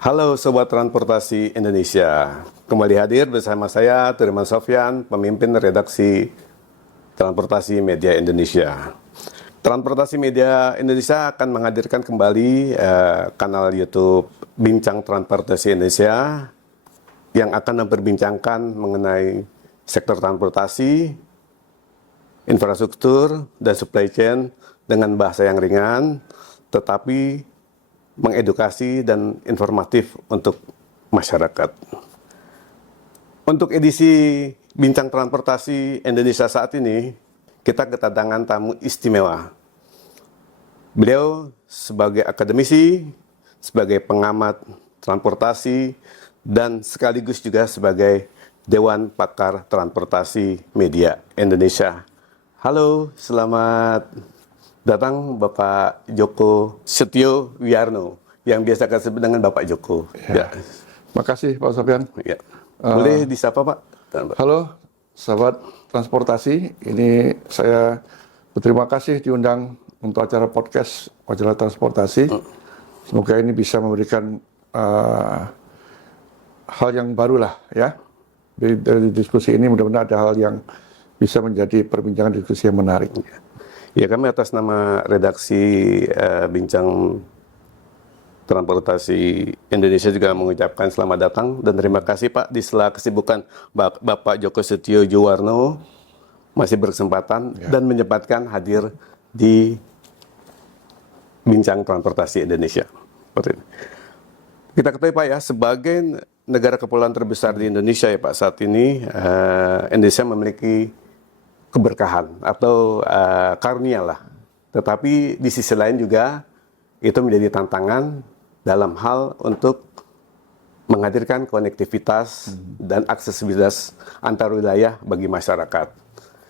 Halo Sobat Transportasi Indonesia, kembali hadir bersama saya Turiman Sofyan, pemimpin redaksi Transportasi Media Indonesia. Transportasi Media Indonesia akan menghadirkan kembali kanal YouTube Bincang Transportasi Indonesia yang akan memperbincangkan mengenai sektor transportasi, infrastruktur, dan supply chain dengan bahasa yang ringan, tetapi mengedukasi dan informatif untuk masyarakat. Untuk edisi Bincang Transportasi Indonesia saat ini, kita kedatangan tamu istimewa. Beliau sebagai akademisi, sebagai pengamat transportasi, dan sekaligus juga sebagai Dewan Pakar Transportasi Media Indonesia. Halo, selamat datang Bapak Joko Setio Wiarno, yang biasa kita sebut dengan Bapak Joko. Ya. Makasih Pak Sofyan. Ya. Boleh disapa Pak? Halo sahabat transportasi, ini saya berterima kasih diundang untuk acara podcast Majalah Transportasi. Semoga ini bisa memberikan hal yang baru lah ya. Dari diskusi ini mudah-mudahan ada hal yang bisa menjadi perbincangan diskusi yang menarik. Ya, kami atas nama redaksi Bincang Transportasi Indonesia juga mengucapkan selamat datang dan terima kasih Pak di sela kesibukan Bapak Joko Setio Wiarno masih berkesempatan dan menyempatkan hadir di Bincang Transportasi Indonesia. Kita ketahui Pak ya, sebagai negara kepulauan terbesar di Indonesia ya Pak, saat ini Indonesia memiliki keberkahan atau karunia lah. Tetapi di sisi lain juga itu menjadi tantangan dalam hal untuk menghadirkan konektivitas dan aksesibilitas antar wilayah bagi masyarakat.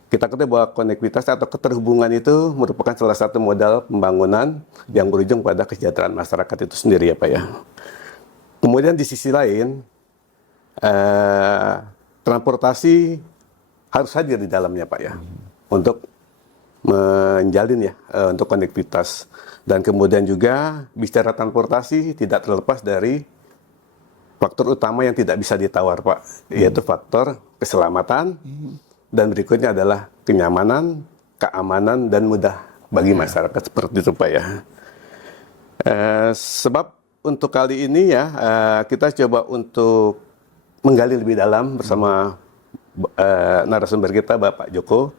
Kita ketahui bahwa konektivitas atau keterhubungan itu merupakan salah satu modal pembangunan yang berujung pada kesejahteraan masyarakat itu sendiri ya Pak ya. Kemudian di sisi lain, transportasi harus hadir di dalamnya Pak ya, untuk menjalin ya, untuk konektivitas. Dan kemudian juga bicara transportasi tidak terlepas dari faktor utama yang tidak bisa ditawar Pak, yaitu faktor keselamatan, dan berikutnya adalah kenyamanan, keamanan, dan mudah bagi masyarakat seperti itu Pak ya. Sebab untuk kali ini ya, kita coba untuk menggali lebih dalam bersama narasumber kita Bapak Joko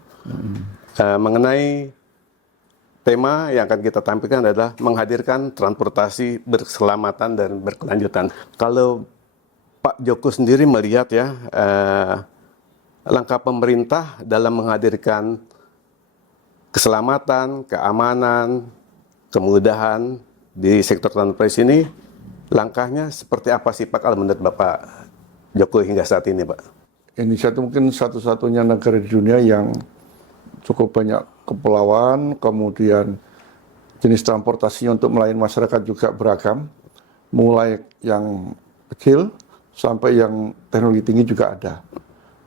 mengenai tema yang akan kita tampilkan adalah menghadirkan transportasi berkeselamatan dan berkelanjutan. Kalau Pak Joko sendiri melihat ya, langkah pemerintah dalam menghadirkan keselamatan, keamanan, kemudahan di sektor transportasi ini, langkahnya seperti apa sih Pak kalau menurut Bapak Joko hingga saat ini Pak? Indonesia itu mungkin satu-satunya negara di dunia yang cukup banyak kepulauan, kemudian jenis transportasinya untuk melayani masyarakat juga beragam, mulai yang kecil sampai yang teknologi tinggi juga ada.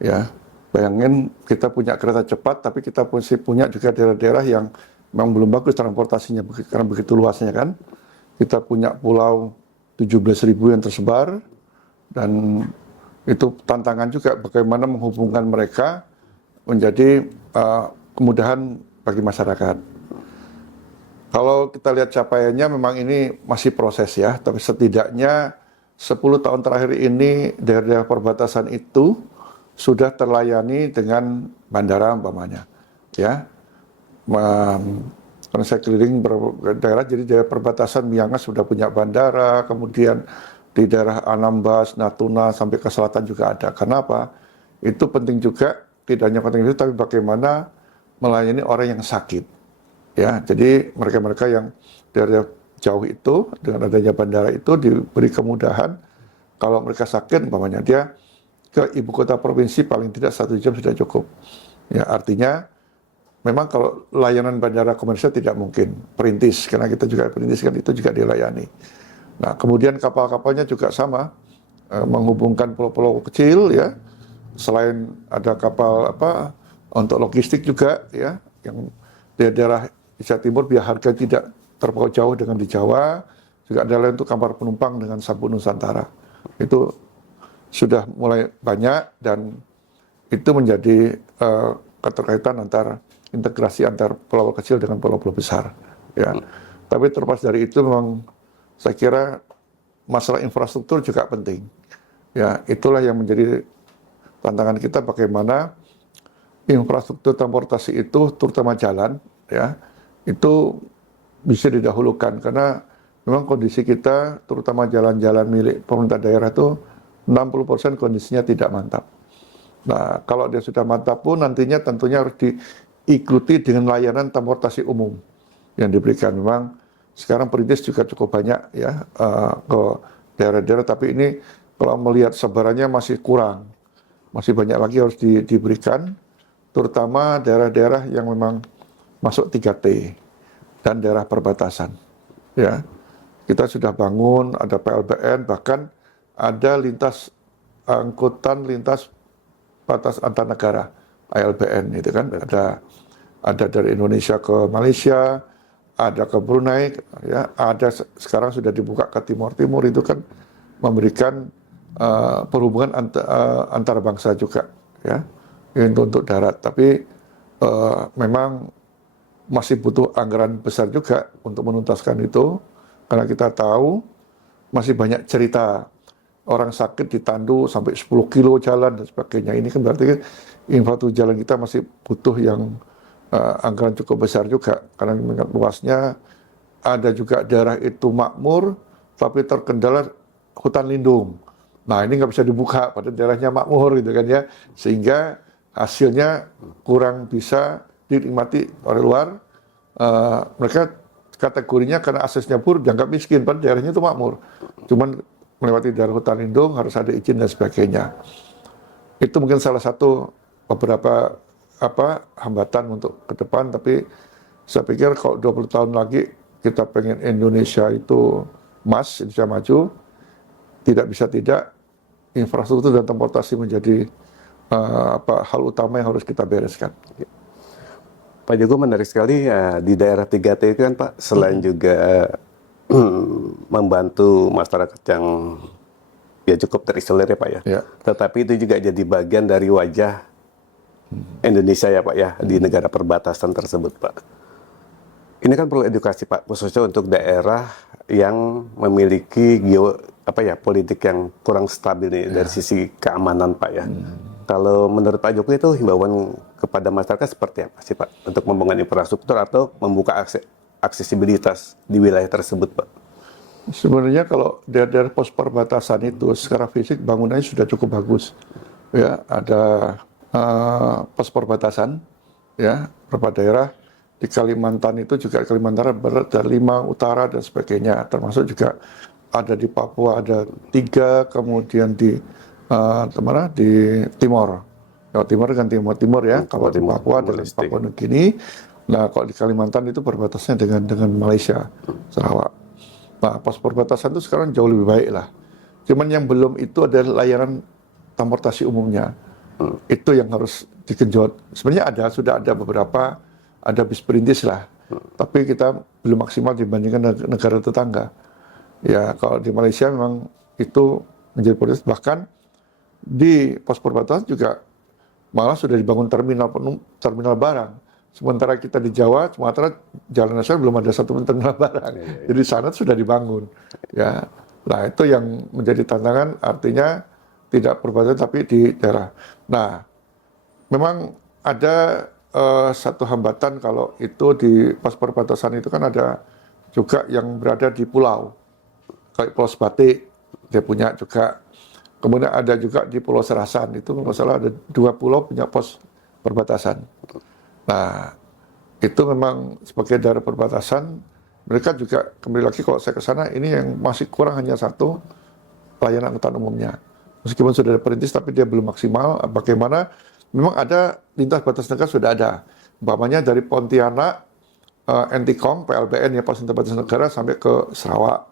Ya, bayangin kita punya kereta cepat, tapi kita masih punya juga daerah-daerah yang memang belum bagus transportasinya karena begitu luasnya kan. Kita punya pulau 17.000 yang tersebar, dan itu tantangan juga bagaimana menghubungkan mereka menjadi kemudahan bagi masyarakat. Kalau kita lihat capaiannya memang ini masih proses ya, tapi setidaknya 10 tahun terakhir ini daerah-daerah perbatasan itu sudah terlayani dengan bandara umpamanya. Ya, karena saya keliling daerah, jadi daerah perbatasan Miangas sudah punya bandara, kemudian di daerah Anambas, Natuna, sampai ke selatan juga ada. Karena apa? Itu penting juga, tidak hanya penting itu, tapi bagaimana melayani orang yang sakit. Ya, jadi mereka-mereka yang dari jauh itu, dengan adanya bandara itu diberi kemudahan, kalau mereka sakit, umpamanya dia ke ibu kota provinsi paling tidak 1 jam sudah cukup. Ya, artinya memang kalau layanan bandara komersial tidak mungkin, perintis, karena kita juga perintis kan itu juga dilayani. Nah, kemudian kapal-kapalnya juga sama, menghubungkan pulau-pulau kecil ya. Selain ada kapal untuk logistik juga ya, yang di daerah Indonesia Timur biar harga tidak terpaut jauh dengan di Jawa, juga ada lain untuk kamar penumpang dengan sabuk Nusantara. Itu sudah mulai banyak dan itu menjadi keterkaitan antar integrasi antar pulau kecil dengan pulau-pulau besar. Ya. Tapi terlepas dari itu memang saya kira masalah infrastruktur juga penting. Ya, itulah yang menjadi tantangan kita bagaimana infrastruktur transportasi itu terutama jalan ya itu bisa didahulukan karena memang kondisi kita terutama jalan-jalan milik pemerintah daerah itu 60% kondisinya tidak mantap. Nah, kalau dia sudah mantap pun nantinya tentunya harus diikuti dengan layanan transportasi umum yang diberikan. Memang sekarang perintis juga cukup banyak ya ke daerah-daerah, tapi ini kalau melihat sebarannya masih kurang, masih banyak lagi harus diberikan, terutama daerah-daerah yang memang masuk 3T dan daerah perbatasan. Ya, kita sudah bangun, ada PLBN, bahkan ada angkutan lintas batas antar negara ALBN itu kan ada dari Indonesia ke Malaysia, ada ke Brunei, ya ada sekarang sudah dibuka ke Timur Timur itu kan memberikan perhubungan antar bangsa juga ya untuk darat. Tapi memang masih butuh anggaran besar juga untuk menuntaskan itu karena kita tahu masih banyak cerita orang sakit ditandu sampai 10 kilo jalan dan sebagainya. Ini kan berarti infrastruktur jalan kita masih butuh yang anggaran cukup besar juga karena mengingat luasnya. Ada juga daerah itu makmur tapi terkendala hutan lindung. Nah, ini nggak bisa dibuka pada daerahnya makmur gitu kan ya, sehingga hasilnya kurang bisa dinikmati oleh luar. Mereka kategorinya karena aksesnya buruk dianggap miskin, pada daerahnya itu makmur. Cuman melewati daerah hutan lindung harus ada izin dan sebagainya. Itu mungkin salah satu beberapa hambatan untuk ke depan, tapi saya pikir kalau 20 tahun lagi kita pengen Indonesia itu Indonesia maju, tidak bisa tidak infrastruktur dan transportasi menjadi hal utama yang harus kita bereskan. Pak Jogo, menarik sekali di daerah 3T itu kan Pak, selain juga membantu masyarakat yang ya cukup terisolir ya Pak ya. Ya. Tetapi itu juga jadi bagian dari wajah Indonesia ya Pak ya di negara perbatasan tersebut Pak. Ini kan perlu edukasi Pak, khususnya untuk daerah yang memiliki politik yang kurang stabil nih dari sisi keamanan Pak ya. Kalau menurut Pak Jokowi itu himbauan kepada masyarakat seperti apa sih Pak untuk membangun infrastruktur atau membuka aksesibilitas di wilayah tersebut Pak? Sebenarnya kalau daerah pos perbatasan itu secara fisik bangunannya sudah cukup bagus. Ya, ada pos perbatasan ya, beberapa daerah di Kalimantan itu juga Kalimantan Barat, ada 5 Utara dan sebagainya, termasuk juga ada di Papua ada 3, kemudian di Timor. Jawa Timur kan Timur ya, kalau di Papua dengan Papua Nugini. Nah, kalau di Kalimantan itu berbatasnya dengan Malaysia, Sarawak. Nah, pos perbatasan itu sekarang jauh lebih baik lah. Cuman yang belum itu adalah layanan transportasi umumnya. Itu yang harus digenjot. Sebenarnya sudah ada beberapa, ada bis perintis lah. Tapi kita belum maksimal dibandingkan negara tetangga. Ya, kalau di Malaysia memang itu menjadi prioritas. Bahkan di pos perbatasan juga malah sudah dibangun terminal barang. Sementara kita di Jawa, Sumatera, Jalan Nasional belum ada satu terminal barang. Jadi sana sudah dibangun. Ya, nah itu yang menjadi tantangan. Artinya tidak perbatasan tapi di daerah. Nah, memang ada satu hambatan kalau itu di pos perbatasan itu kan ada juga yang berada di pulau. Kayak Pulau Sebatik, dia punya juga. Kemudian ada juga di Pulau Serasan, itu kalau salah ada 2 pulau punya pos perbatasan. Nah, itu memang sebagai daerah perbatasan, mereka juga kembali lagi kalau saya ke sana, ini yang masih kurang hanya satu, layanan angkutan umumnya. Meskipun sudah ada perintis, tapi dia belum maksimal. Bagaimana, memang ada lintas batas negara sudah ada. Umpamanya dari Pontianak, NTCOM, PLBN, ya pos lintas batas negara, sampai ke Sarawak,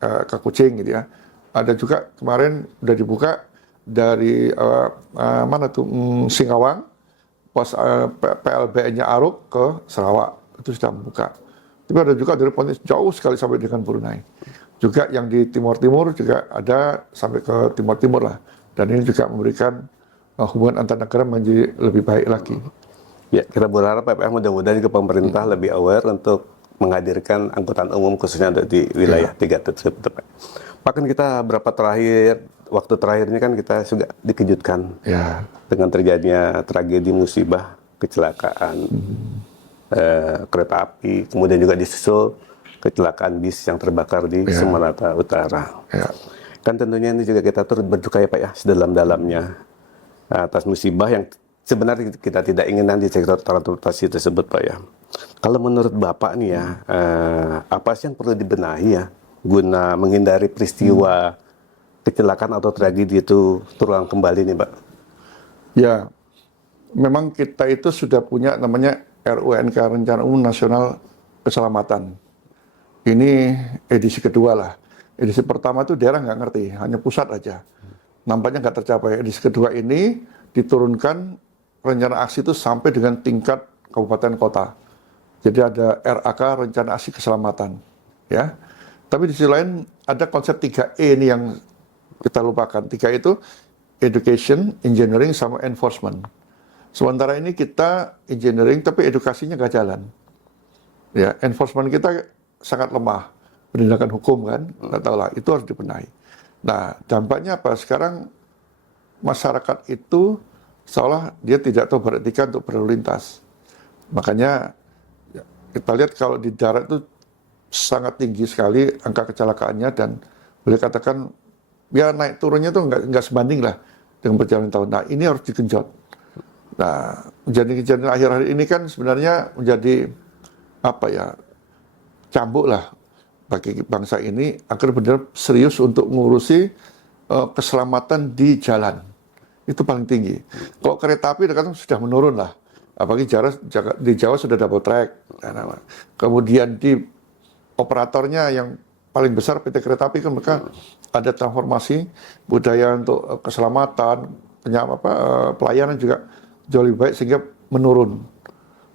ke Kucing gitu ya. Ada juga kemarin udah dibuka dari Singkawang, pos PLBN-nya Aruk ke Sarawak, itu sudah membuka. Tapi ada juga dari Pontianak jauh sekali sampai dengan Brunei. Juga yang di Timur Timur juga ada sampai ke Timur Timur lah. Dan ini juga memberikan hubungan antar negara menjadi lebih baik lagi. Ya, kita berharap Pak, mudah-mudahan juga pemerintah lebih aware untuk menghadirkan angkutan umum khususnya untuk di wilayah 3 tersebut, Pak. Bahkan kita waktu terakhir ini kan kita juga dikejutkan Ya. dengan terjadinya tragedi musibah kecelakaan kereta api, kemudian juga disusul kecelakaan bis yang terbakar di Sumatera Utara. Ya. Kan tentunya ini juga kita turut berduka ya Pak ya, sedalam-dalamnya atas musibah yang sebenarnya kita tidak inginkan di sektor transportasi tersebut Pak ya. Kalau menurut Bapak nih ya, apa sih yang perlu dibenahi ya guna menghindari peristiwa kecelakaan atau tragedi itu terulang kembali nih Pak? Ya, memang kita itu sudah punya namanya RUNK, Rencana Umum Nasional Keselamatan. Ini edisi kedua lah. Edisi pertama itu daerah nggak ngerti, hanya pusat aja. Nampaknya nggak tercapai. Edisi kedua ini diturunkan rencana aksi itu sampai dengan tingkat kabupaten kota. Jadi ada RAK, Rencana Aksi Keselamatan. Ya. Tapi di sisi lain ada konsep 3E ini yang kita lupakan. 3E itu education, engineering, sama enforcement. Sementara ini kita engineering tapi edukasinya nggak jalan. Ya, enforcement kita sangat lemah. Penindakan hukum kan, nggak tahu lah, itu harus dibenahi. Nah, dampaknya apa? Sekarang masyarakat itu seolah dia tidak tahu beretika untuk berlalu lintas. Makanya kita lihat kalau di darat itu sangat tinggi sekali angka kecelakaannya dan boleh katakan ya naik turunnya tuh nggak sebanding lah dengan perjalanan tahun. Nah, ini harus digenjot. Nah, kejadian-kejadian akhir-akhir ini kan sebenarnya menjadi apa ya, cambuk lah bagi bangsa ini agar benar serius untuk mengurusi keselamatan di jalan. Itu paling tinggi. Kalau kereta api kan sudah menurun lah. Apalagi di Jawa sudah double track. Kemudian di operatornya yang paling besar PT Kereta Api kan mereka ada transformasi budaya untuk keselamatan, pelayanan juga jauh lebih baik sehingga menurun.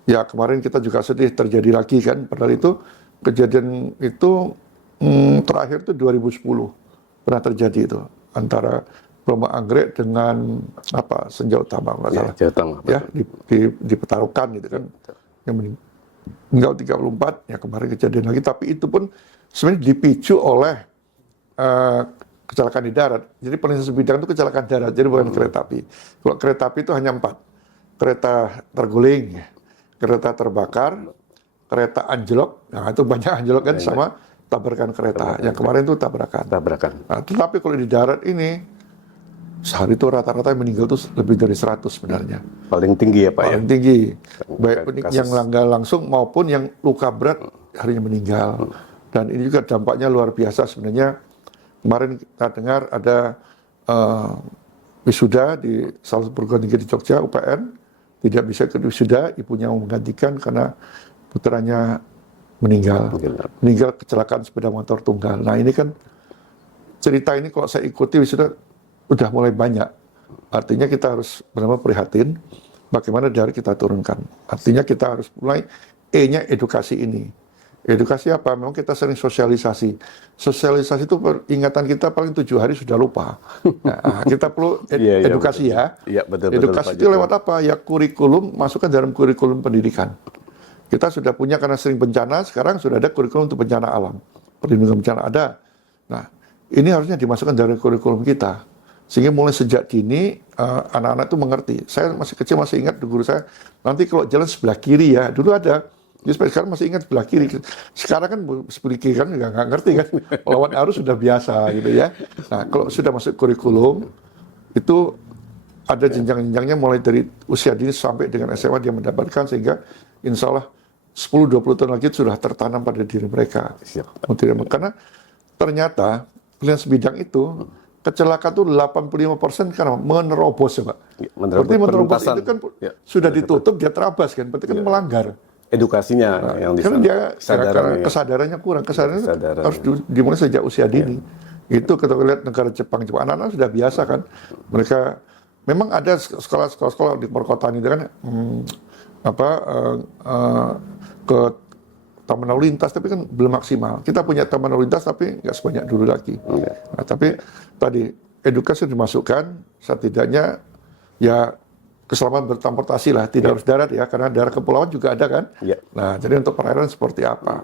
Ya kemarin kita juga sedih terjadi lagi kan, padahal itu kejadian itu terakhir itu 2010 pernah terjadi itu antara gelombang anggrek dengan senja utama masalah ya di Petarukan gitu kan yang meninggal 34 ya kemarin kejadian lagi, tapi itu pun sebenarnya dipicu oleh kecelakaan di darat. Jadi perlintasan bidang itu kecelakaan darat, jadi bukan kereta api. Kalau kereta api itu hanya 4, kereta terguling, kereta terbakar, kereta anjlok, nah itu banyak anjlok kan, sama tabrakan kereta. Yang kemarin itu tabrakan. Nah, tetapi kalau di darat ini sehari itu rata-rata yang meninggal itu lebih dari 100 sebenarnya. Paling tinggi ya Pak Paling tinggi. Baik yang langgar langsung maupun yang luka berat harinya meninggal. Dan ini juga dampaknya luar biasa sebenarnya. Kemarin kita dengar ada wisuda di salah satu perguruan tinggi di Jogja, UPN, tidak bisa ke wisuda, ibunya mau menggantikan karena putranya meninggal kecelakaan sepeda motor tunggal. Nah ini kan cerita ini kalau saya ikuti wisuda udah mulai banyak. Artinya kita harus benar-benar prihatin bagaimana dari kita turunkan. Artinya kita harus mulai E-nya edukasi ini. Edukasi apa? Memang kita sering sosialisasi. Sosialisasi itu ingatan kita paling 7 hari sudah lupa. Nah, kita perlu edukasi ya. Iya, betul, edukasi itu lewat apa? Ya kurikulum, masukkan dalam kurikulum pendidikan. Kita sudah punya karena sering bencana, sekarang sudah ada kurikulum untuk bencana alam. Perlindungan bencana ada. Nah, ini harusnya dimasukkan dari kurikulum kita. Sehingga mulai sejak dini anak-anak itu mengerti. Saya masih kecil masih ingat guru saya, nanti kalau jalan sebelah kiri ya, dulu ada. Jadi sekarang masih ingat sebelah kiri. Sekarang kan sebelah kiri kan nggak ngerti kan. Lawan arus sudah biasa gitu ya. Nah kalau sudah masuk kurikulum, itu ada jenjang-jenjangnya mulai dari usia dini sampai dengan SMA dia mendapatkan, sehingga insya Allah 10-20 tahun lagi sudah tertanam pada diri mereka. Karena ternyata pilihan sebidang itu, kecelakaan itu 85% karena menerobos ya Pak. Berarti menerobos itu kan sudah ditutup, dia terabas kan, berarti kan melanggar. Edukasinya yang karena dia kesadarannya kurang, kesadarannya harus dimulai sejak usia dini. Itu kita lihat negara Jepang, anak-anak sudah biasa kan, mereka memang ada sekolah-sekolah di perkotaan itu kan ke taman lalu lintas, tapi kan belum maksimal. Kita punya taman lalu lintas, tapi nggak sebanyak dulu lagi. Nah, tapi tadi edukasi dimasukkan, setidaknya ya keselamatan bertransportasi lah, tidak harus darat ya, karena darat kepulauan juga ada kan. Nah, jadi untuk perairan seperti apa?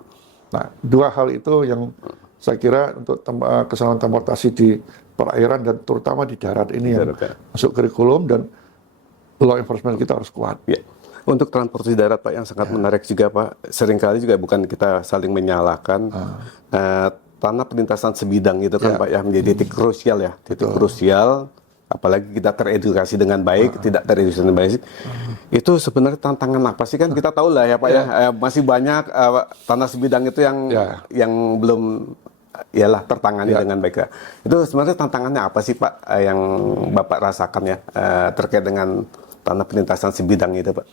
Nah, dua hal itu yang saya kira untuk keselamatan transportasi di perairan dan terutama di darat ini yang masuk kurikulum, dan law enforcement kita harus kuat. Untuk transportasi darat Pak, yang sangat menarik juga Pak, seringkali juga bukan kita saling menyalahkan, tanah perlintasan sebidang itu kan Pak ya, menjadi titik krusial ya, titik krusial, apalagi kita teredukasi dengan baik, tidak teredukasi dengan baik, itu sebenarnya tantangan apa sih? Kan kita tahu lah ya Pak ya, masih banyak tanah sebidang itu yang belum ialah tertangani dengan baik. Itu sebenarnya tantangannya apa sih Pak yang Bapak rasakan ya terkait dengan tanah perlintasan sebidang itu Pak?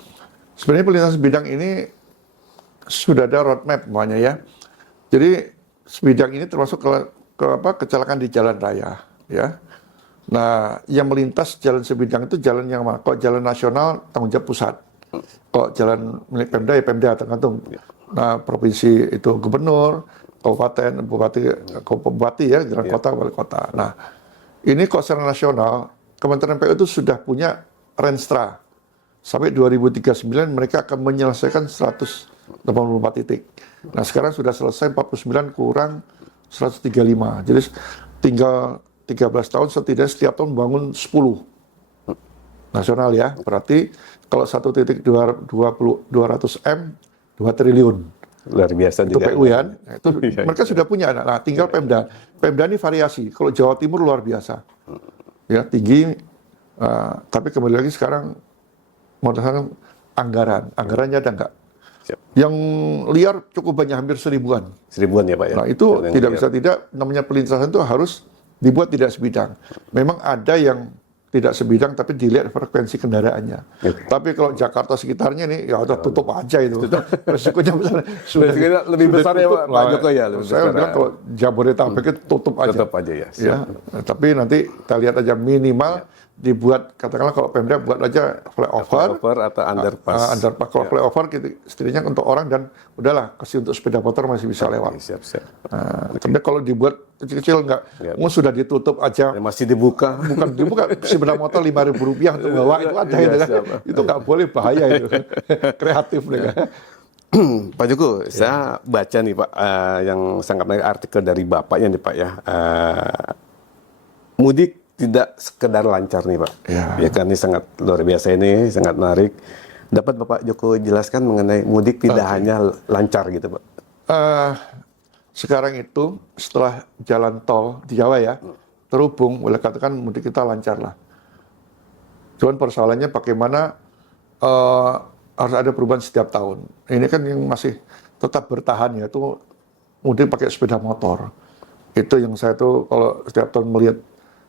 Sebenarnya perlintasan sebidang ini sudah ada roadmap semuanya ya. Jadi sebidang ini termasuk kecelakaan di jalan raya ya. Nah, yang melintas jalan sebidang itu jalan yang mana? Kok jalan nasional tanggung jawab pusat. Kok jalan milik Pemda ya Pemda, tergantung. Nah, provinsi itu gubernur, kabupaten, bupati ya, jalan kota, wali kota. Nah, ini kok secara nasional, Kementerian PU itu sudah punya Renstra. Sampai 2039 mereka akan menyelesaikan 184 titik. Nah, sekarang sudah selesai 49 kurang 135. Jadi tinggal 13 tahun, setidaknya setiap tahun bangun 10 nasional ya. Berarti kalau satu titik 200 M, 2 triliun. Luar biasa itu juga. PU ya. Nah, itu mereka sudah punya. Nah, tinggal Pemda. Pemda ini variasi. Kalau Jawa Timur luar biasa. Ya, tinggi. Tapi kembali lagi sekarang anggarannya ada nggak? Yang liar cukup banyak, hampir 1000-an. 1000-an ya Pak ya. Nah, itu tidak bisa tidak, namanya perlintasan itu harus dibuat tidak sebidang. Memang ada yang tidak sebidang tapi dilihat frekuensi kendaraannya. Tapi kalau Jakarta sekitarnya nih ya udah tutup aja itu. Resikonya besar. Sudah lebih besar ya Pak Joko ya. Saya bilang kalau Jabodetabek itu tutup aja. Tutup aja ya. Ya. Nah, tapi nanti kita lihat aja minimal dibuat, katakanlah kalau Pemda buat aja flyover atau underpass. Underpass. Kalau flyover gitu, setidaknya untuk orang, dan udahlah kasih untuk sepeda motor masih bisa lewat. Siap. Tapi kalau dibuat kecil-kecil enggak, sudah ditutup aja. Ya, masih dibuka. Bukan dibuka, sepeda motor Rp5.000 untuk bawa itu ada itu kan. Itu nggak boleh, bahaya itu. Kreatif deh kan. Pak Joko, saya baca nih Pak yang sangat menarik artikel dari Bapaknya nih Pak ya. Mudik tidak sekedar lancar nih Pak. Ya kan, ini sangat luar biasa, ini sangat menarik. Dapat Bapak Joko jelaskan mengenai mudik tidak hanya lancar gitu Pak? Sekarang itu setelah jalan tol di Jawa ya terhubung, boleh katakan mudik kita lancar lah. Cuman persoalannya bagaimana harus ada perubahan setiap tahun. Ini kan yang masih tetap bertahan ya, itu mudik pakai sepeda motor. Itu yang saya tuh kalau setiap tahun melihat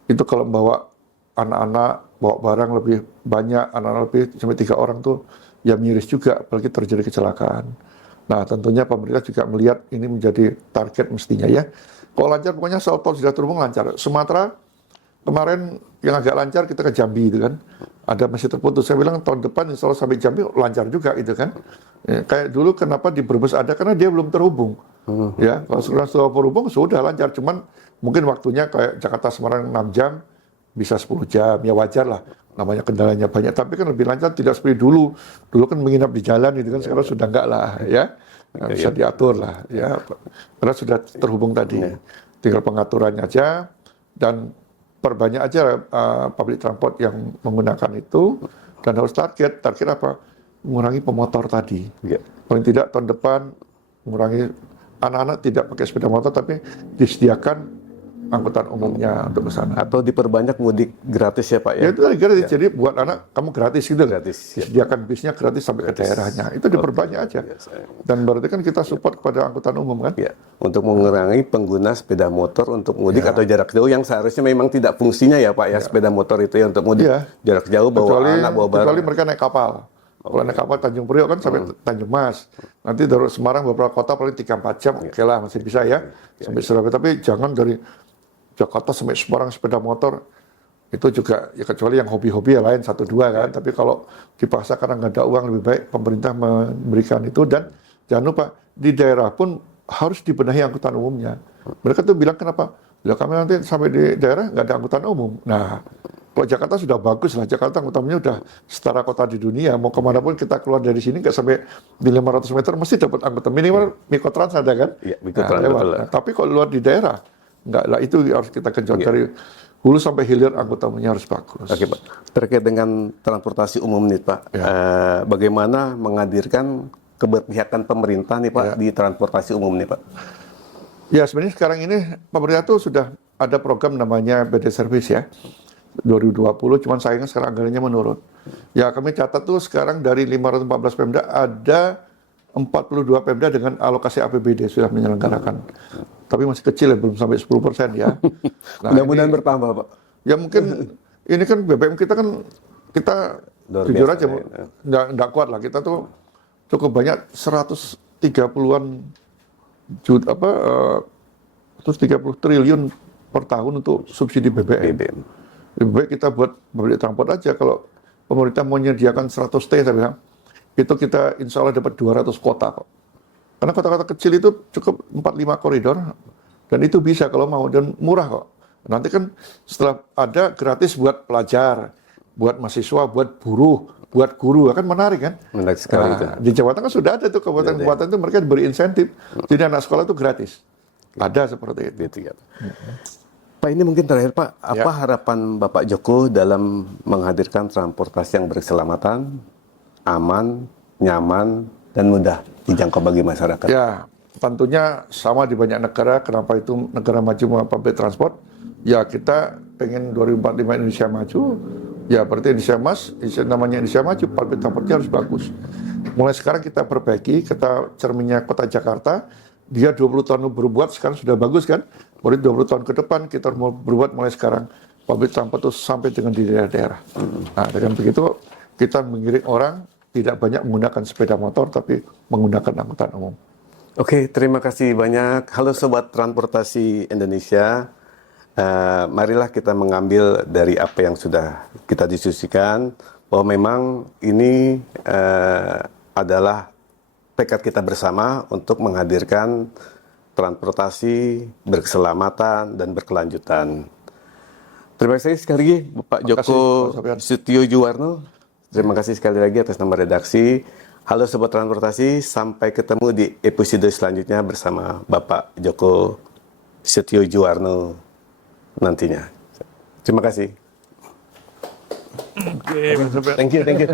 itu, kalau membawa anak-anak, bawa barang lebih banyak, anak-anak lebih sampai 3 orang tuh ya miris juga, apalagi terjadi kecelakaan. Nah, tentunya pemerintah juga melihat ini menjadi target mestinya ya. Kalau lancar, pokoknya soal tol sudah terhubung lancar. Sumatera kemarin yang agak lancar kita ke Jambi itu kan, ada masih terputus. Saya bilang tahun depan insya Allah sampai Jambi lancar juga itu kan. Ya, kayak dulu kenapa di Brebes ada, karena dia belum terhubung. Ya, kalau sekarang sudah terhubung sudah lancar, cuman mungkin waktunya kayak Jakarta Semarang 6 jam, bisa 10 jam, ya wajar lah. Namanya kendalanya banyak, tapi kan lebih lancar, tidak seperti dulu. Dulu kan menginap di jalan gitu kan, sekarang sudah enggak lah ya. Nah, bisa diatur lah ya. Karena sudah terhubung tadi. Tinggal pengaturannya aja, dan perbanyak aja public transport yang menggunakan itu, dan harus target apa? Mengurangi pemotor tadi. Paling tidak tahun depan mengurangi anak-anak tidak pakai sepeda motor, tapi disediakan angkutan umumnya untuk ke sana. Atau diperbanyak mudik gratis ya Pak ya? Ya itu tadi gratis, jadi buat anak kamu gratis gitu. Gratis. Disediakan bisnya gratis sampai ke daerahnya. Itu diperbanyak aja. Dan berarti kan kita support kepada angkutan umum kan? Ya, untuk mengurangi pengguna sepeda motor untuk mudik atau jarak jauh yang seharusnya memang tidak fungsinya ya Pak ya, sepeda motor itu ya untuk mudik jarak jauh, bawa anak, bawa barang. Kecuali mereka naik kapal. Kalau naik kapal Tanjung Priok kan sampai Tanjung Mas. Nanti dari Semarang beberapa kota paling 3-4 jam, oke lah masih bisa ya. Sampai Surabaya, tapi jangan dari Jakarta sampai Semarang sepeda motor. Itu juga ya, kecuali yang hobi-hobi ya lain 1-2 kan. Tapi kalau dipaksa karena nggak ada uang, lebih baik pemerintah memberikan itu. Dan jangan lupa di daerah pun harus dibenahi angkutan umumnya. Mereka tuh bilang kenapa? Ya kami nanti sampai di daerah nggak ada angkutan umum. Nah, kalau Jakarta sudah bagus lah. Jakarta angkutan umumnya udah setara kota di dunia. Mau kemanapun kita keluar dari sini nggak sampai di 500 meter mesti dapat angkutan. Minimal Mikrotrans ada kan? Iya, Mikrotrans, lewat. betul. Nah, tapi kalau luar di daerah nggak lah, itu harus kita kejar dari hulu sampai hilir angkutan umumnya harus bagus. Oke Pak, terkait dengan transportasi umum nih Pak, bagaimana menghadirkan keberpihakan pemerintah nih Pak di transportasi umum nih Pak? Ya sebenarnya sekarang ini pemerintah tuh sudah ada program namanya BD Service ya 2020, cuman sayangnya sekarang anggarannya menurun. Ya kami catat tuh sekarang dari 514 Pemda ada 42 Pemda dengan alokasi APBD sudah menyelenggarakan. Tapi masih kecil ya, belum sampai 10% ya. Nah, Mudah-mudahan bertambah Pak. ya mungkin ini kan BBM kita kan kita Luar jujur biasa, aja nggak kuat lah, kita tuh cukup banyak 130-an juta 130 triliun per tahun untuk subsidi BBM. Lebih baik kita buat public transport aja. Kalau pemerintah mau menyediakan 100 T saya bilang, itu kita insya Allah dapat 200 kota kok. Karena kota-kota kecil itu cukup 4-5 koridor dan itu bisa kalau mau dan murah kok. Nanti kan setelah ada gratis buat pelajar, buat mahasiswa, buat buruh, buat guru, kan menarik kan? Menarik sekali itu. Di Jawa Tengah sudah ada tuh kabupaten-kabupaten itu mereka diberi insentif. Jadi anak sekolah itu gratis. Ada seperti itu. Gitu ya. Pak, ini mungkin terakhir Pak, apa harapan Bapak Joko dalam menghadirkan transportasi yang berkeselamatan, aman, nyaman, dan mudah dijangkau bagi masyarakat? Ya, tentunya sama di banyak negara. Kenapa itu negara maju mau public transport? Ya kita pengen 2045 Indonesia maju. Ya berarti namanya Indonesia maju, public transportnya harus bagus. Mulai sekarang kita perbaiki, kita cerminnya kota Jakarta. Dia 20 tahun berbuat, sekarang sudah bagus kan? Berarti 20 tahun ke depan kita mau berbuat mulai sekarang. Public transport itu sampai dengan di daerah-daerah. Nah, dengan begitu kita mengiring orang tidak banyak menggunakan sepeda motor, tapi menggunakan angkutan umum. Oke, terima kasih banyak. Halo Sobat Transportasi Indonesia. Marilah kita mengambil dari apa yang sudah kita diskusikan, bahwa memang ini adalah tekad kita bersama untuk menghadirkan transportasi berkeselamatan dan berkelanjutan. Terima kasih sekali lagi Bapak Joko Setiojuwarno. Terima kasih sekali lagi atas nama redaksi. Halo Sobat Transportasi, sampai ketemu di episode selanjutnya bersama Bapak Joko Setiojuwarno nantinya. Terima kasih. Oke, Thank you.